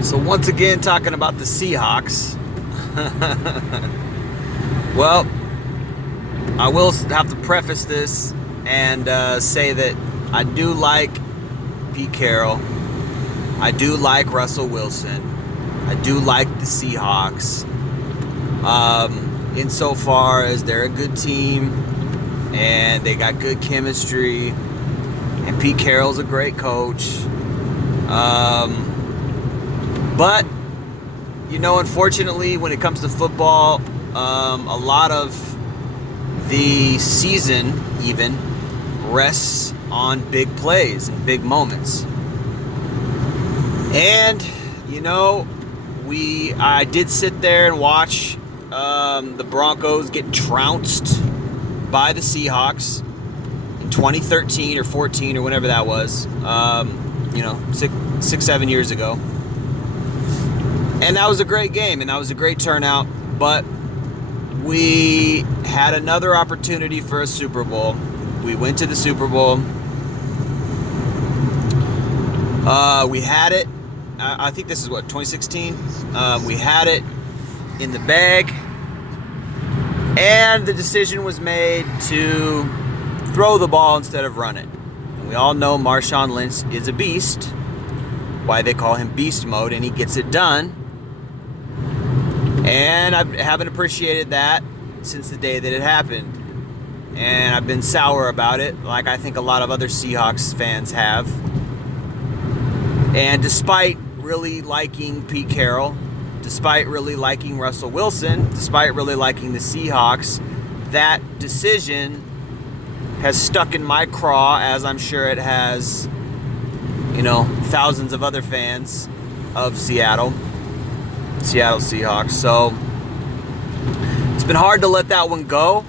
So once again, talking about the Seahawks. Well, I will have to preface this and say that I do like Pete Carroll. I do like Russell Wilson. I do like the Seahawks. Insofar as they're a good team and they got good chemistry, and Pete Carroll's a great coach. But, unfortunately, when it comes to football, a lot of the season even rests on big plays and big moments. And, I did sit there and watch the Broncos get trounced by the Seahawks in 2013 or 14 or whenever that was, 7 years ago. And that was a great game, and that was a great turnout. But we had another opportunity for a Super Bowl. We went to the Super Bowl. We had it. I think this is 2016? We had it in the bag. And the decision was made to throw the ball instead of run it. And we all know Marshawn Lynch is a beast. Why they call him Beast Mode, and he gets it done. And I haven't appreciated that since the day that it happened. And I've been sour about it, like I think a lot of other Seahawks fans have. And despite really liking Pete Carroll, despite really liking Russell Wilson, despite really liking the Seahawks, that decision has stuck in my craw, as I'm sure it has, thousands of other fans of Seattle Seahawks. So it's been hard to let that one go,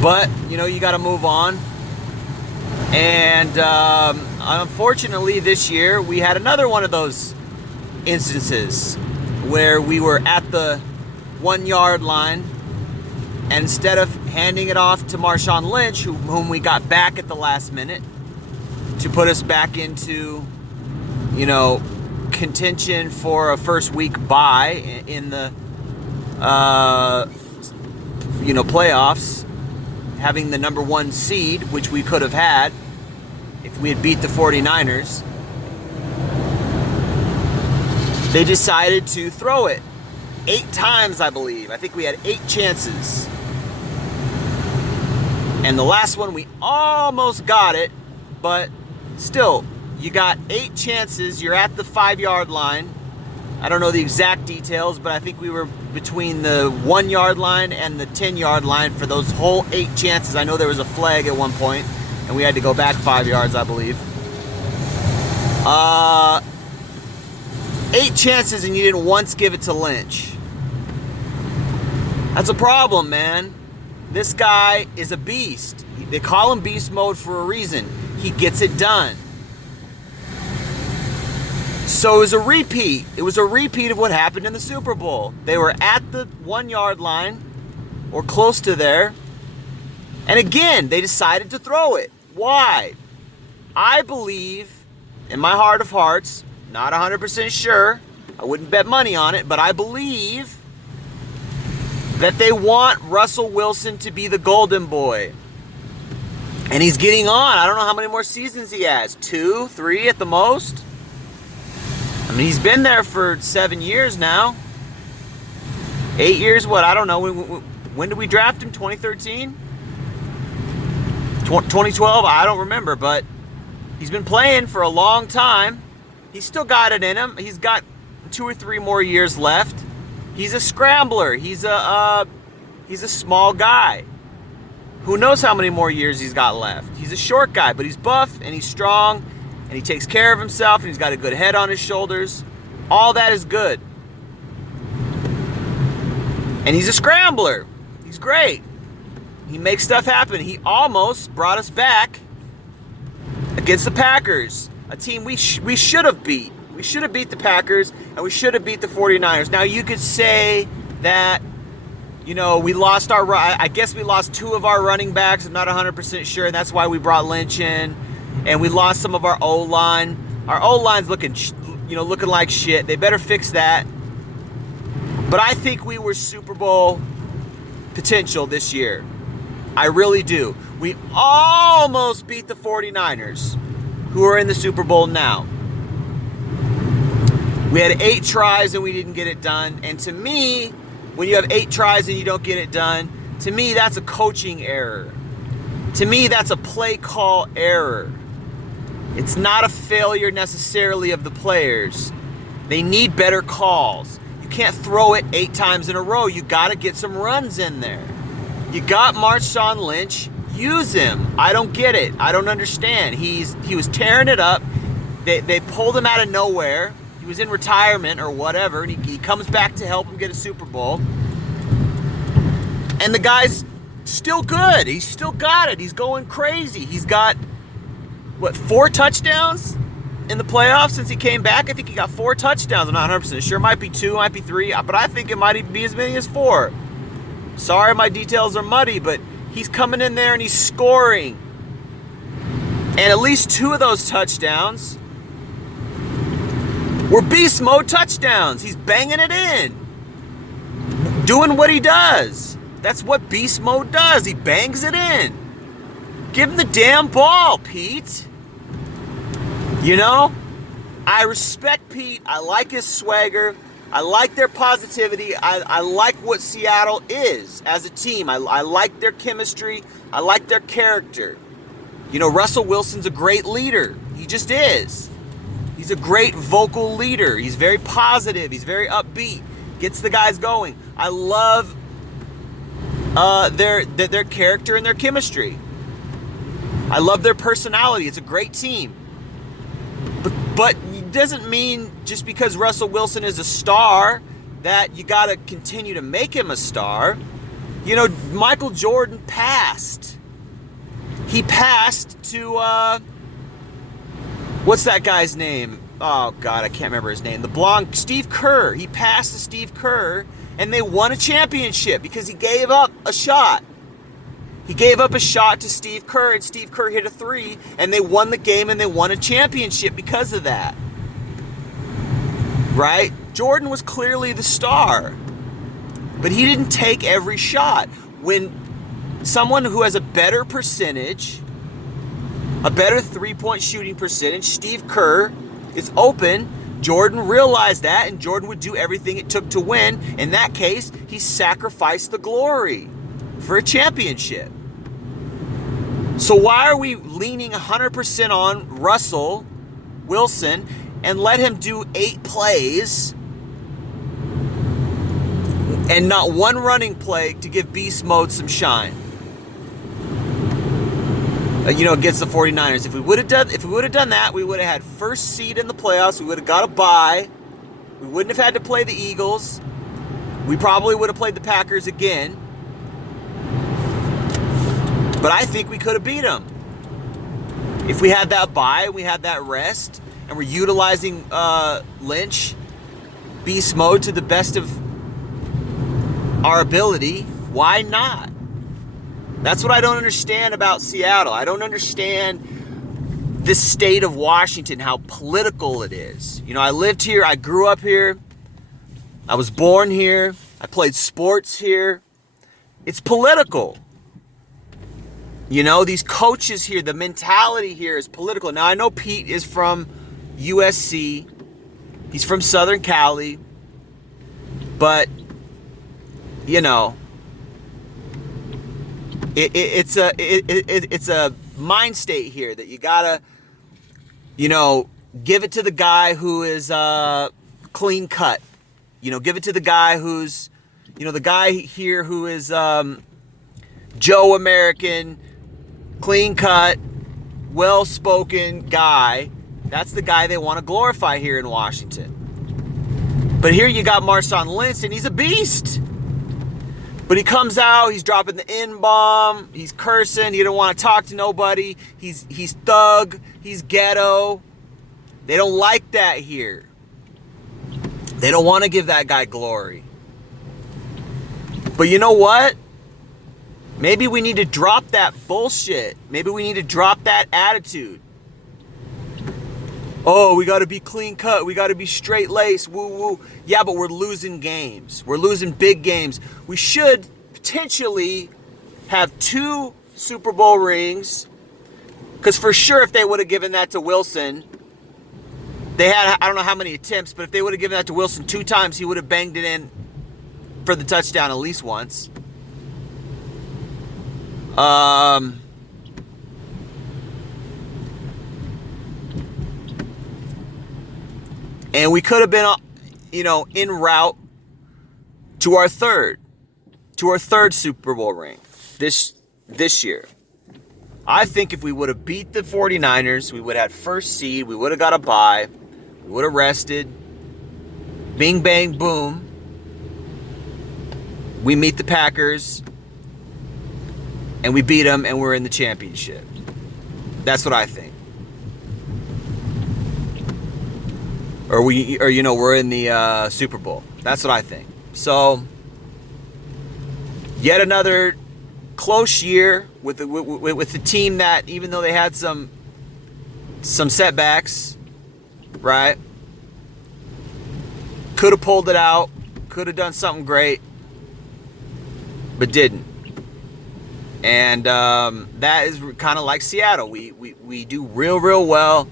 but you got to move on. And unfortunately this year we had another one of those instances where we were at the 1 yard line, and instead of handing it off to Marshawn Lynch, whom we got back at the last minute to put us back into contention for a first week bye in the playoffs, having the number 1 seed, which we could have had if we had beat the 49ers, they decided to throw it 8 times, I believe. I think we had 8 chances. And the last one we almost got it, but still, you got 8 chances. You're at the 5 yard line. I don't know the exact details, but I think we were between the 1 yard line and the 10 yard line for those whole 8 chances. I know there was a flag at one point, and we had to go back 5 yards, I believe. 8 chances, and you didn't once give it to Lynch. That's a problem, man. This guy is a beast. They call him Beast Mode for a reason. He gets it done. So it was a repeat. It was a repeat of what happened in the Super Bowl. They were at the 1 yard line, or close to there, and again, they decided to throw it. Why? I believe, in my heart of hearts, not 100% sure, I wouldn't bet money on it, but I believe that they want Russell Wilson to be the golden boy. And he's getting on. I don't know how many more seasons he has. 2, 3 at the most. I mean, he's been there for 7 years now. 8 years, what? I don't know. When did we draft him? 2013? 2012? I don't remember, but he's been playing for a long time. He's still got it in him. He's got 2 or 3 more years left. He's a scrambler. He's a small guy. Who knows how many more years he's got left? He's a short guy, but he's buff and he's strong and he takes care of himself and he's got a good head on his shoulders. All that is good. And he's a scrambler. He's great. He makes stuff happen. He almost brought us back against the Packers, a team we should have beat. We should have beat the Packers, and we should have beat the 49ers. Now, you could say that, we lost I guess we lost 2 of our running backs. I'm not 100% sure, and that's why we brought Lynch in. And we lost some of our O-line. Our O-line's looking looking like shit. They better fix that. But I think we were Super Bowl potential this year. I really do. We almost beat the 49ers, who are in the Super Bowl now. We had 8 tries and we didn't get it done. And to me, when you have 8 tries and you don't get it done, to me, that's a coaching error. To me, that's a play call error. It's not a failure necessarily of the players. They need better calls. You can't throw it 8 times in a row. You got to get some runs in there. You got Marshawn Lynch. Use him. I don't get it. I don't understand. He was tearing it up. They pulled him out of nowhere. He was in retirement or whatever, and he comes back to help him get a Super Bowl. And the guy's still good. He's still got it. He's going crazy. He's got, 4 touchdowns in the playoffs since he came back? I think he got 4 touchdowns. I'm not 100% sure. It might be 2, might be 3, but I think it might even be as many as 4. Sorry, my details are muddy, but he's coming in there and he's scoring. And at least 2 of those touchdowns were beast mode touchdowns. He's banging it in. Doing what he does. That's what beast mode does. He bangs it in. Give him the damn ball, Pete. I respect Pete. I like his swagger. I like their positivity. I like what Seattle is as a team. I like their chemistry. I like their character. Russell Wilson's a great leader. He just is. He's a great vocal leader. He's very positive. He's very upbeat. Gets the guys going. I love their character and their chemistry. I love their personality. It's a great team. But it doesn't mean just because Russell Wilson is a star that you got to continue to make him a star. Michael Jordan passed. He passed to what's that guy's name? Oh, God, I can't remember his name. The blonde, Steve Kerr. He passed to Steve Kerr, and they won a championship because he gave up a shot. He gave up a shot to Steve Kerr, and Steve Kerr hit a 3, and they won the game, and they won a championship because of that. Right? Jordan was clearly the star, but he didn't take every shot. When someone who has a better percentage, a better three-point shooting percentage, Steve Kerr, is open, Jordan realized that, and Jordan would do everything it took to win. In that case, he sacrificed the glory for a championship. So why are we leaning 100% on Russell Wilson and let him do 8 plays and not one running play to give beast mode some shine? Against the 49ers. If we would have done that, we would have had first seed in the playoffs. We would have got a bye. We wouldn't have had to play the Eagles. We probably would have played the Packers again. But I think we could have beat them. If we had that bye, we had that rest, and we're utilizing Lynch, beast mode, to the best of our ability, why not? That's what I don't understand about Seattle. I don't understand this state of Washington, how political it is. I lived here. I grew up here. I was born here. I played sports here. It's political. These coaches here, the mentality here is political. Now, I know Pete is from USC. He's from Southern Cali. But, it's a mind state here that you gotta, give it to the guy who is clean cut. Give it to the guy who's, the guy here who is Joe American, clean cut, well-spoken guy. That's the guy they want to glorify here in Washington. But here you got Marshawn Lynch, and he's a beast. But he comes out, he's dropping the N-bomb, he's cursing, he don't want to talk to nobody, he's thug, he's ghetto. They don't like that here. They don't want to give that guy glory. But you know what? Maybe we need to drop that bullshit. Maybe we need to drop that attitude. Oh, we got to be clean cut. We got to be straight laced. Woo woo. Yeah, but we're losing games. We're losing big games. We should potentially have 2 Super Bowl rings. Because for sure, if they would have given that to Wilson, they had, I don't know how many attempts, but if they would have given that to Wilson 2 times, he would have banged it in for the touchdown at least once. And we could have been, en route to our third Super Bowl ring this year. I think if we would have beat the 49ers, we would have had first seed, we would have got a bye, we would have rested. Bing, bang, boom. We meet the Packers, and we beat them, and we're in the championship. That's what I think. Or we're in the Super Bowl. That's what I think. So, yet another close year with the team that, even though they had some setbacks, right? Could have pulled it out. Could have done something great, but didn't. And that is kind of like Seattle. We do real well,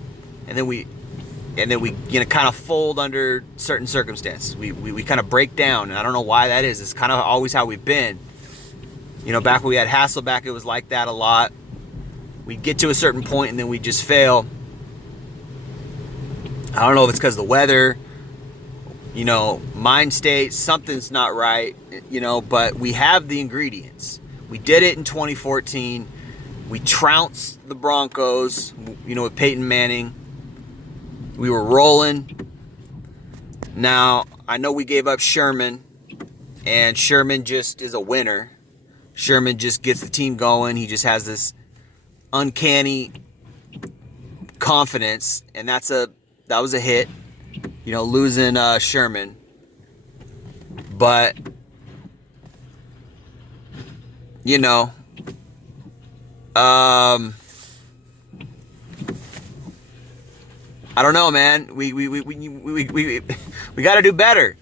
and then we kind of fold under certain circumstances. We kind of break down, and I don't know why that is. It's kind of always how we've been. Back when we had Hasselbeck, it was like that a lot. We'd get to a certain point, and then we'd just fail. I don't know if it's because of the weather, mind state, something's not right, but we have the ingredients. We did it in 2014. We trounced the Broncos, with Peyton Manning. We were rolling. Now, I know we gave up Sherman, and Sherman just is a winner. Sherman just gets the team going. He just has this uncanny confidence, and that was a hit, losing Sherman. But, I don't know, man. We got to do better.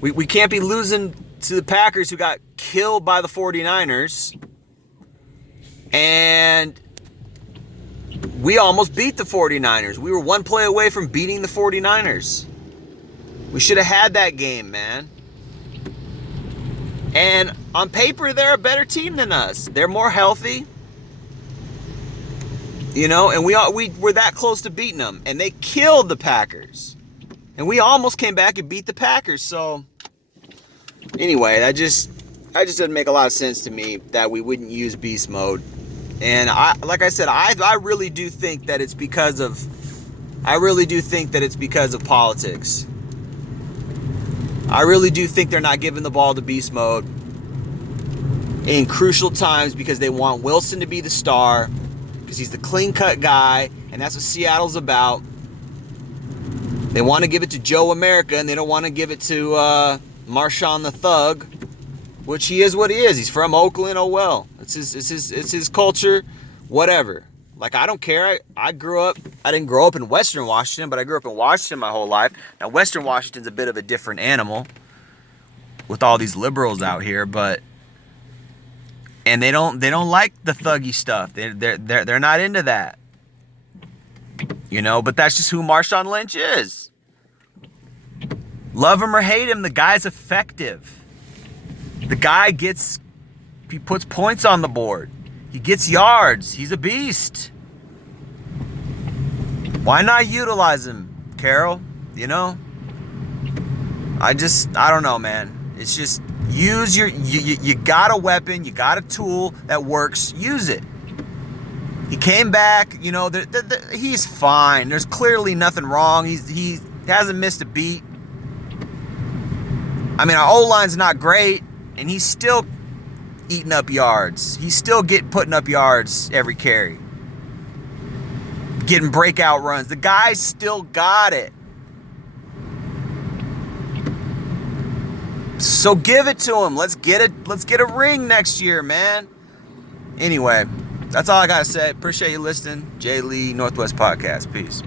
We can't be losing to the Packers, who got killed by the 49ers. And we almost beat the 49ers. We were 1 play away from beating the 49ers. We should have had that game, man. And on paper, they're a better team than us. They're more healthy. And we were that close to beating them. And they killed the Packers. And we almost came back and beat the Packers. So, anyway, that just doesn't make a lot of sense to me that we wouldn't use beast mode. And I really do think that it's because of politics. I really do think they're not giving the ball to beast mode in crucial times because they want Wilson to be the star, because he's the clean-cut guy, and that's what Seattle's about. They want to give it to Joe America, and they don't want to give it to Marshawn the Thug, which he is what he is. He's from Oakland. Oh well, it's his culture, whatever. Like, I don't care. I didn't grow up in Western Washington, but I grew up in Washington my whole life. Now, Western Washington's a bit of a different animal with all these liberals out here, and they don't like the thuggy stuff. They're not into that. But that's just who Marshawn Lynch is. Love him or hate him, the guy's effective. The guy he puts points on the board. He gets yards. He's a beast. Why not utilize him, Carol? I don't know, man. It's just use you got a weapon, you got a tool that works, use it. He came back, he's fine. There's clearly nothing wrong. He hasn't missed a beat. I mean, our O-line's not great, and he's still eating up yards. He's still putting up yards every carry. Getting breakout runs. The guy's still got it. So give it to him. Let's get a ring next year, man. Anyway, That's all I got to say. Appreciate you listening. Jay Lee, Northwest Podcast. Peace.